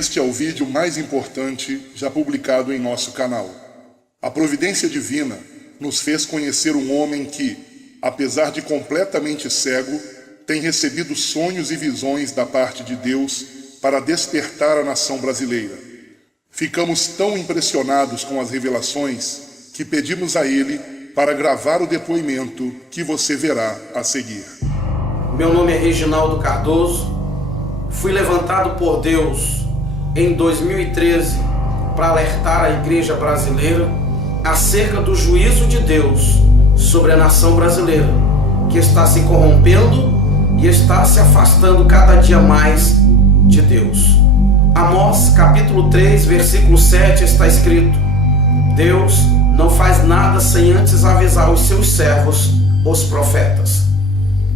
Este é o vídeo mais importante já publicado em nosso canal. A providência divina nos fez conhecer um homem que, apesar de completamente cego, tem recebido sonhos e visões da parte de Deus para despertar a nação brasileira. Ficamos tão impressionados com as revelações que pedimos a ele para gravar o depoimento que você verá a seguir. Meu nome é Reginaldo Cardoso. Fui levantado por Deus em 2013 para alertar a igreja brasileira acerca do juízo de Deus sobre a nação brasileira, que está se corrompendo e está se afastando cada dia mais de Deus. Amós capítulo 3, versículo 7 está escrito: Deus não faz nada sem antes avisar os seus servos, os profetas.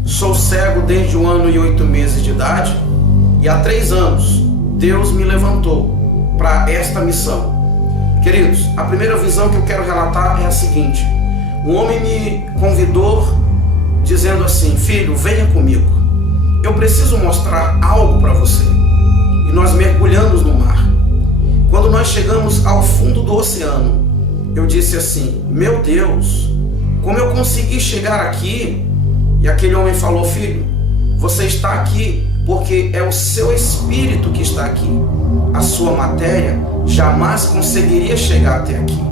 Sou cego desde 1 ano e 8 meses de idade, e há 3 anos Deus me levantou para esta missão. Queridos, a primeira visão que eu quero relatar é a seguinte: um homem me convidou dizendo assim: filho, venha comigo, eu preciso mostrar algo para você. E nós mergulhamos no mar. Quando nós chegamos ao fundo do oceano, eu disse assim: meu Deus, como eu consegui chegar aqui? E aquele homem falou: filho, você está aqui porque é o seu espírito que está aqui. A sua matéria jamais conseguiria chegar até aqui.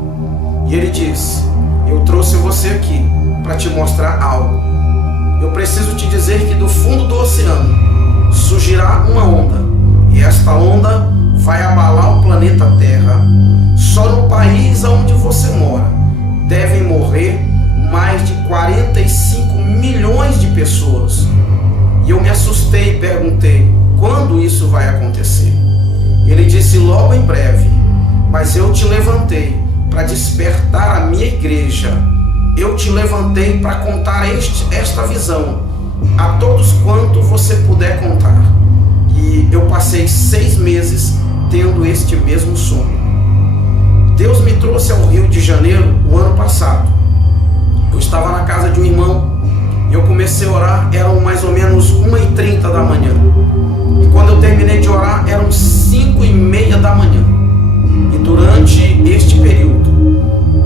E ele disse: eu trouxe você aqui para te mostrar algo. Eu preciso te dizer que do fundo do oceano surgirá uma onda, e esta onda vai abalar o planeta Terra. Só no país onde você mora devem morrer mais de 45 milhões de pessoas. E eu me assustei e perguntei: quando isso vai acontecer? Ele disse: logo em breve. Mas eu te levantei para despertar a minha igreja. Eu te levantei para contar esta visão a todos quanto você puder contar. E eu passei 6 meses tendo este mesmo sonho. Deus me trouxe ao Rio de Janeiro o ano passado. Eu estava na casa de um irmão e eu comecei a orar, eram mais ou menos 1h30 da manhã. E quando eu terminei de orar, eram 5h30 da manhã. E durante este período,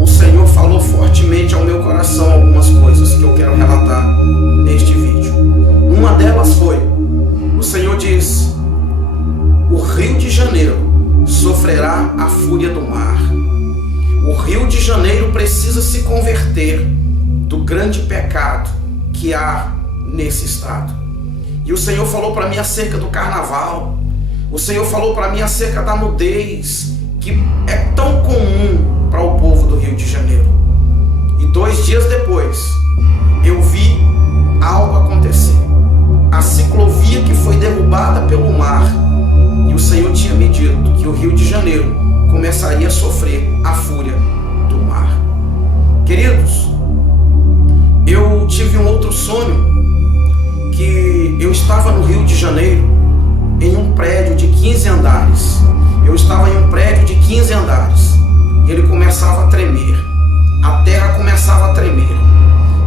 o Senhor falou fortemente ao meu coração algumas coisas que eu quero relatar neste vídeo. Uma delas foi: o Senhor diz, o Rio de Janeiro sofrerá a fúria do mar. O Rio de Janeiro precisa se converter do grande pecado que há nesse estado. E o Senhor falou para mim acerca do carnaval. O Senhor falou para mim acerca da nudez, que é tão comum para o povo do Rio de Janeiro. E 2 dias depois, eu vi algo acontecer. A ciclovia que foi derrubada pelo mar. E o Senhor tinha me dito que o Rio de Janeiro começaria a sofrer a fúria do mar. Queridos, eu tive um outro sonho, que eu estava no Rio de Janeiro, em um prédio de 15 andares. Eu estava em um prédio de 15 andares, e ele começava a tremer. A terra começava a tremer.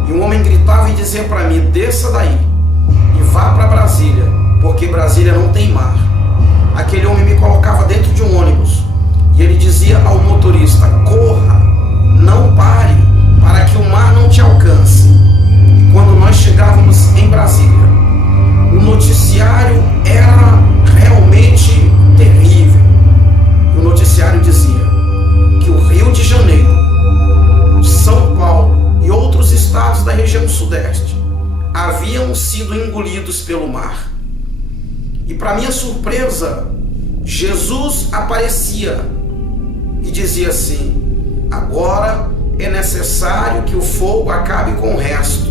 E um homem gritava e dizia para mim: desça daí e vá para Brasília, porque Brasília não tem mar. Aquele homem me colocava dentro de um ônibus, e ele dizia ao motorista: corra, não pare, para que o mar não te alcance. E quando nós chegávamos em Brasília, o noticiário era realmente terrível. E o noticiário dizia que o Rio de Janeiro, São Paulo e outros estados da região sudeste haviam sido engolidos pelo mar. E para minha surpresa, Jesus aparecia e dizia assim: agora é necessário que o fogo acabe com o resto.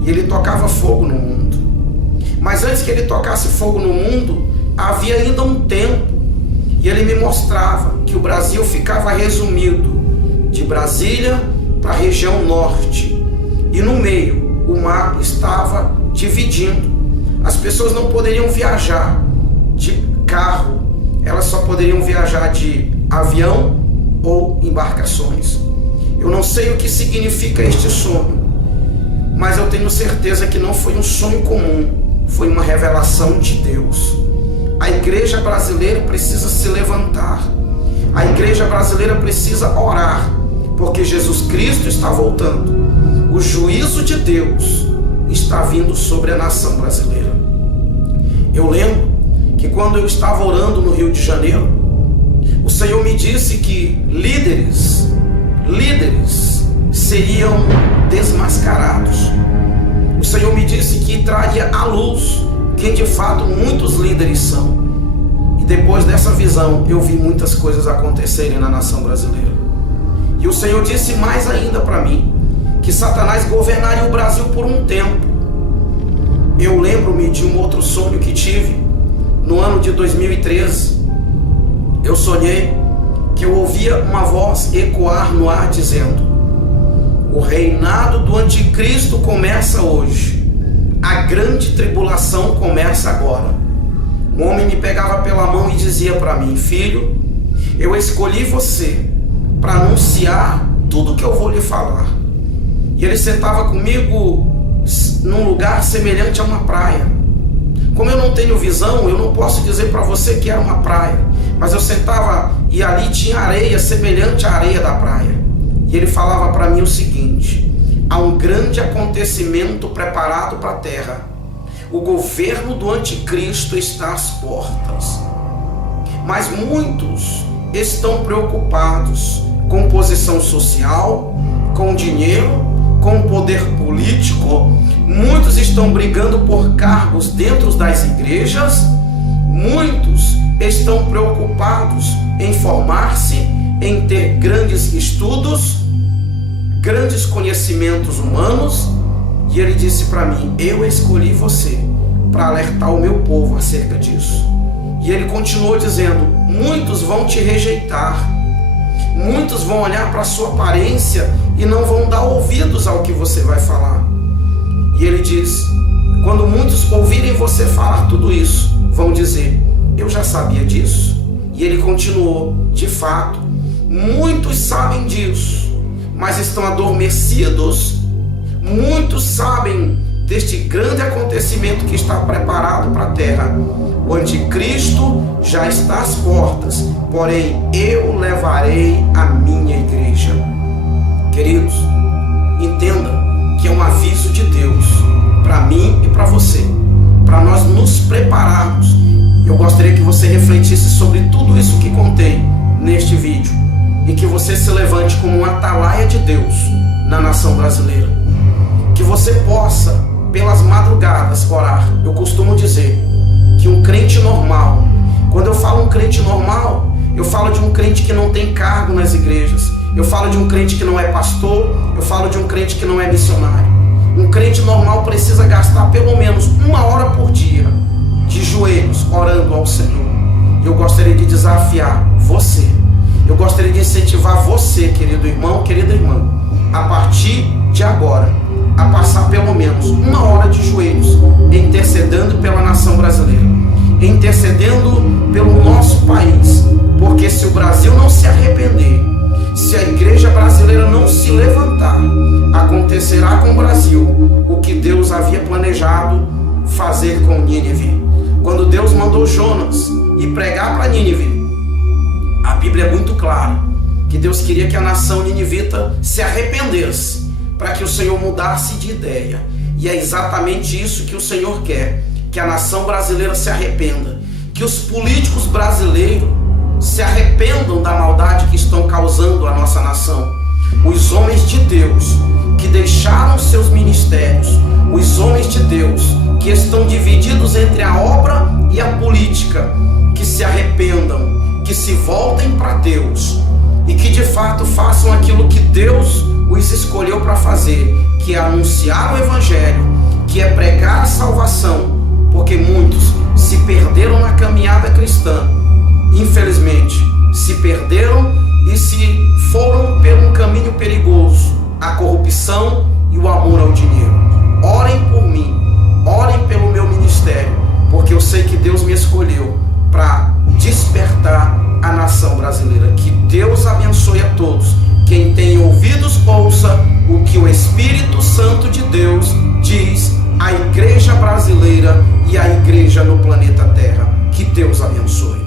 E ele tocava fogo no mundo. Mas antes que ele tocasse fogo no mundo, havia ainda um tempo. E ele me mostrava que o Brasil ficava resumido de Brasília para a região norte. E no meio, o mar estava dividindo. As pessoas não poderiam viajar de carro, elas só poderiam viajar de avião ou embarcações. Eu não sei o que significa este sonho, mas eu tenho certeza que não foi um sonho comum, foi uma revelação de Deus. A igreja brasileira precisa se levantar. A igreja brasileira precisa orar, porque Jesus Cristo está voltando. O juízo de Deus está vindo sobre a nação brasileira. Eu lembro que quando eu estava orando no Rio de Janeiro, o Senhor me disse que líderes seriam desmascarados. O Senhor me disse que traria à luz quem de fato muitos líderes são. E depois dessa visão, eu vi muitas coisas acontecerem na nação brasileira. E o Senhor disse mais ainda para mim, que Satanás governaria o Brasil por um tempo. Eu lembro-me de um outro sonho que tive no ano de 2013. Eu sonhei que eu ouvia uma voz ecoar no ar dizendo: o reinado do anticristo começa hoje. A grande tribulação começa agora. Um homem me pegava pela mão e dizia para mim: filho, eu escolhi você para anunciar tudo que eu vou lhe falar. E ele sentava comigo num lugar semelhante a uma praia. Como eu não tenho visão, eu não posso dizer para você que era uma praia, mas eu sentava e ali tinha areia semelhante à areia da praia. E ele falava para mim o seguinte: há um grande acontecimento preparado para a terra. O governo do anticristo está às portas. Mas muitos estão preocupados com posição social, com dinheiro, com poder político. Muitos estão brigando por cargos dentro das igrejas. Muitos estão preocupados em formar-se, em ter grandes estudos, grandes conhecimentos humanos. E ele disse para mim: eu escolhi você para alertar o meu povo acerca disso. E ele continuou dizendo: muitos vão te rejeitar, muitos vão olhar para a sua aparência e não vão dar ouvidos ao que você vai falar. E ele diz: quando muitos ouvirem você falar tudo isso, vão dizer: eu já sabia disso. E ele continuou: de fato, muitos sabem disso, mas estão adormecidos. Muitos sabem deste grande acontecimento que está preparado para a terra. O anticristo já está às portas, porém eu levarei a minha igreja. Queridos, entenda que é um aviso de Deus para mim e para você, para nós nos prepararmos. Eu gostaria que você refletisse sobre tudo isso que contei neste vídeo e que você se levante como um atalaia de Deus na nação brasileira. Que você possa, pelas madrugadas, orar. Eu costumo dizer que um crente normal, quando eu falo um crente normal, eu falo de um crente que não tem cargo nas igrejas, eu falo de um crente que não é pastor, eu falo de um crente que não é missionário. Um crente normal precisa gastar pelo menos 1 hora por dia de joelhos orando ao Senhor. Eu gostaria de desafiar você, eu gostaria de incentivar você, querido irmão, querida irmã, a partir de agora, a passar pelo menos 1 hora de joelhos, intercedendo pela nação brasileira, intercedendo pelo nosso país, porque se o Brasil não se arrepender, se a igreja brasileira não se levantar, acontecerá com o Brasil o que Deus havia planejado fazer com Nínive. Quando Deus mandou Jonas ir pregar para Nínive, a Bíblia é muito clara que Deus queria que a nação ninivita se arrependesse, para que o Senhor mudasse de ideia. E é exatamente isso que o Senhor quer, que a nação brasileira se arrependa, que os políticos brasileiros se arrependam da maldade que estão causando à nossa nação. Os homens de Deus que deixaram seus ministérios, os homens de Deus que estão divididos entre a obra e a política, que se arrependam, que se voltem para Deus e que de fato façam aquilo que Deus os escolheu para fazer, que é anunciar o Evangelho, que é pregar a salvação, porque muitos se perderam na caminhada cristã, infelizmente se perderam e se foram por um caminho perigoso, a corrupção e o amor ao dinheiro. Orem por mim, orem pelo meu ministério, porque eu sei que Deus me escolheu para despertar a nação brasileira. Que Deus abençoe a todos. Quem tem ouvidos, ouça o que o Espírito Santo de Deus diz à igreja brasileira e à igreja no planeta Terra. Que Deus abençoe.